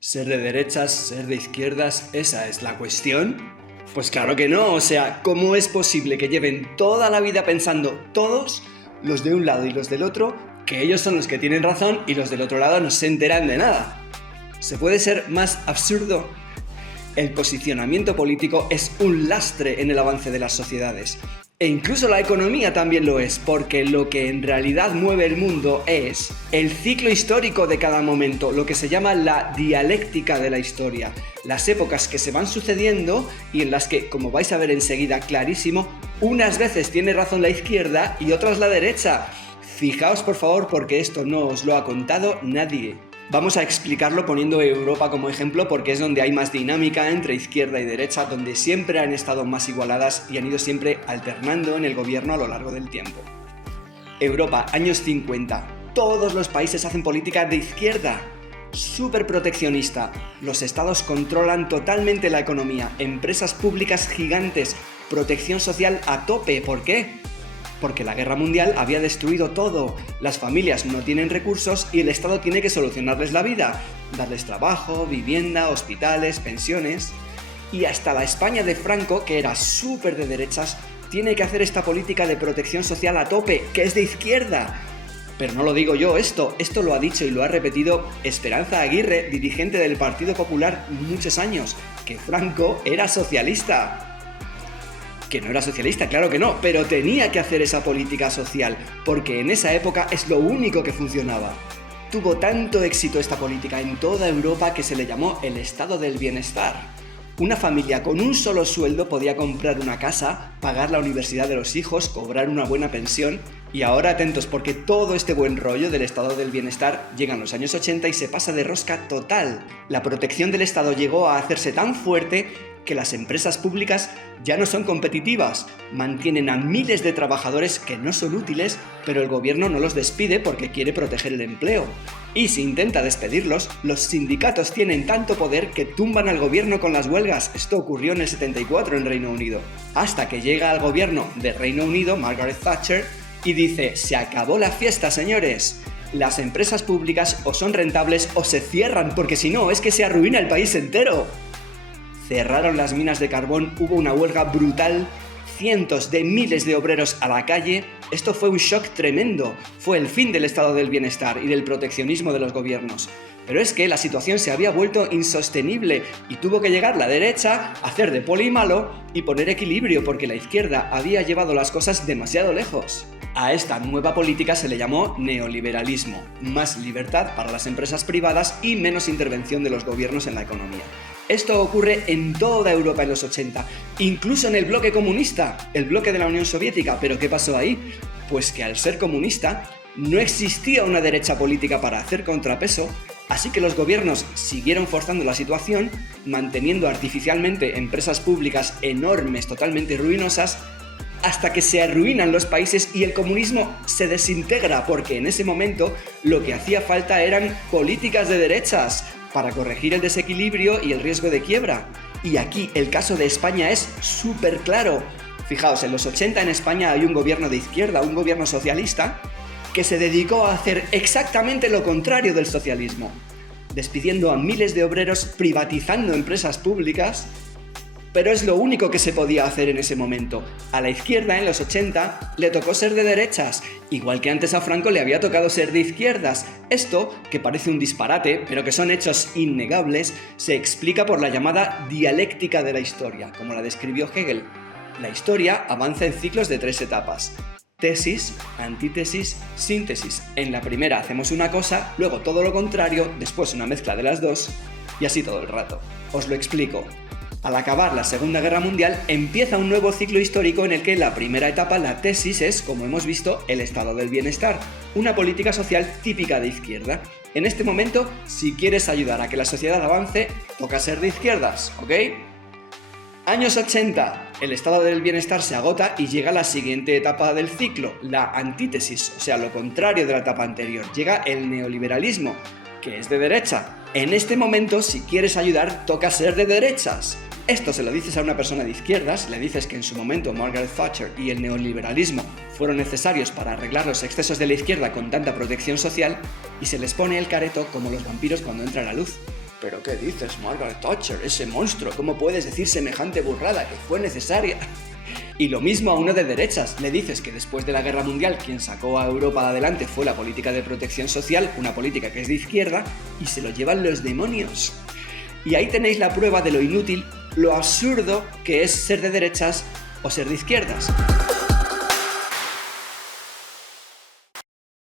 ¿Ser de derechas, ser de izquierdas, esa es la cuestión? Pues claro que no, o sea, ¿cómo es posible que lleven toda la vida pensando todos, los de un lado y los del otro, que ellos son los que tienen razón y los del otro lado no se enteran de nada? ¿Se puede ser más absurdo? El posicionamiento político es un lastre en el avance de las sociedades. E incluso la economía también lo es, porque lo que en realidad mueve el mundo es el ciclo histórico de cada momento, lo que se llama la dialéctica de la historia, las épocas que se van sucediendo y en las que, como vais a ver enseguida clarísimo, unas veces tiene razón la izquierda y otras la derecha. Fijaos por favor porque esto no os lo ha contado nadie. Vamos a explicarlo poniendo Europa como ejemplo porque es donde hay más dinámica entre izquierda y derecha, donde siempre han estado más igualadas y han ido siempre alternando en el gobierno a lo largo del tiempo. Europa, años 50. Todos los países hacen política de izquierda. Súper proteccionista. Los estados controlan totalmente la economía. Empresas públicas gigantes. Protección social a tope. ¿Por qué? Porque la guerra mundial había destruido todo, las familias no tienen recursos y el Estado tiene que solucionarles la vida, darles trabajo, vivienda, hospitales, pensiones. Y hasta la España de Franco, que era súper de derechas, tiene que hacer esta política de protección social a tope, que es de izquierda. Pero no lo digo yo esto lo ha dicho y lo ha repetido Esperanza Aguirre, dirigente del Partido Popular muchos años, que Franco era socialista. Que no era socialista, claro que no, pero tenía que hacer esa política social, porque en esa época es lo único que funcionaba. Tuvo tanto éxito esta política en toda Europa que se le llamó el estado del bienestar. Una familia con un solo sueldo podía comprar una casa, pagar la universidad de los hijos, cobrar una buena pensión. Y ahora atentos porque todo este buen rollo del estado del bienestar llega en los años 80 y se pasa de rosca total. La protección del Estado llegó a hacerse tan fuerte que las empresas públicas ya no son competitivas, mantienen a miles de trabajadores que no son útiles, pero el gobierno no los despide porque quiere proteger el empleo. Y si intenta despedirlos, los sindicatos tienen tanto poder que tumban al gobierno con las huelgas. Esto ocurrió en el 74 en Reino Unido. Hasta que llega al gobierno de Reino Unido, Margaret Thatcher, y dice: se acabó la fiesta, señores. Las empresas públicas o son rentables o se cierran, porque si no es que se arruina el país entero. Cerraron las minas de carbón, hubo una huelga brutal, cientos de miles de obreros a la calle. Esto fue un shock tremendo, fue el fin del estado del bienestar y del proteccionismo de los gobiernos. Pero es que la situación se había vuelto insostenible y tuvo que llegar la derecha a hacer de poli malo y poner equilibrio porque la izquierda había llevado las cosas demasiado lejos. A esta nueva política se le llamó neoliberalismo, más libertad para las empresas privadas y menos intervención de los gobiernos en la economía. Esto ocurre en toda Europa en los 80, incluso en el bloque comunista, el bloque de la Unión Soviética. ¿Pero qué pasó ahí? Pues que al ser comunista no existía una derecha política para hacer contrapeso, así que los gobiernos siguieron forzando la situación, manteniendo artificialmente empresas públicas enormes, totalmente ruinosas, hasta que se arruinan los países y el comunismo se desintegra, porque en ese momento lo que hacía falta eran políticas de derechas para corregir el desequilibrio y el riesgo de quiebra. Y aquí el caso de España es súper claro. Fijaos, en los 80 en España hay un gobierno de izquierda, un gobierno socialista, que se dedicó a hacer exactamente lo contrario del socialismo, despidiendo a miles de obreros, privatizando empresas públicas. Pero es lo único que se podía hacer en ese momento. A la izquierda, en los 80, le tocó ser de derechas, igual que antes a Franco le había tocado ser de izquierdas. Esto, que parece un disparate, pero que son hechos innegables, se explica por la llamada dialéctica de la historia, como la describió Hegel. La historia avanza en ciclos de 3 etapas. Tesis, antítesis, síntesis. En la primera hacemos una cosa, luego todo lo contrario, después una mezcla de las dos, y así todo el rato. Os lo explico. Al acabar la Segunda Guerra Mundial, empieza un nuevo ciclo histórico en el que la primera etapa, la tesis, es, como hemos visto, el estado del bienestar, una política social típica de izquierda. En este momento, si quieres ayudar a que la sociedad avance, toca ser de izquierdas, ¿ok? Años 80, el estado del bienestar se agota y llega la siguiente etapa del ciclo, la antítesis, o sea, lo contrario de la etapa anterior. Llega el neoliberalismo, que es de derecha. En este momento, si quieres ayudar, toca ser de derechas. Esto se lo dices a una persona de izquierdas, le dices que en su momento Margaret Thatcher y el neoliberalismo fueron necesarios para arreglar los excesos de la izquierda con tanta protección social, y se les pone el careto como los vampiros cuando entra la luz. ¿pero qué dices, Margaret Thatcher, ese monstruo? ¿Cómo puedes decir semejante burrada que fue necesaria? Y lo mismo a uno de derechas, le dices que después de la Guerra Mundial quien sacó a Europa adelante fue la política de protección social, una política que es de izquierda, y se lo llevan los demonios. Y ahí tenéis la prueba de lo inútil, lo absurdo que es ser de derechas o ser de izquierdas.